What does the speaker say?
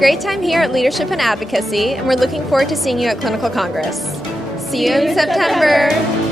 great time here at Leadership and Advocacy, and we're looking forward to seeing you at Clinical Congress. See you in September.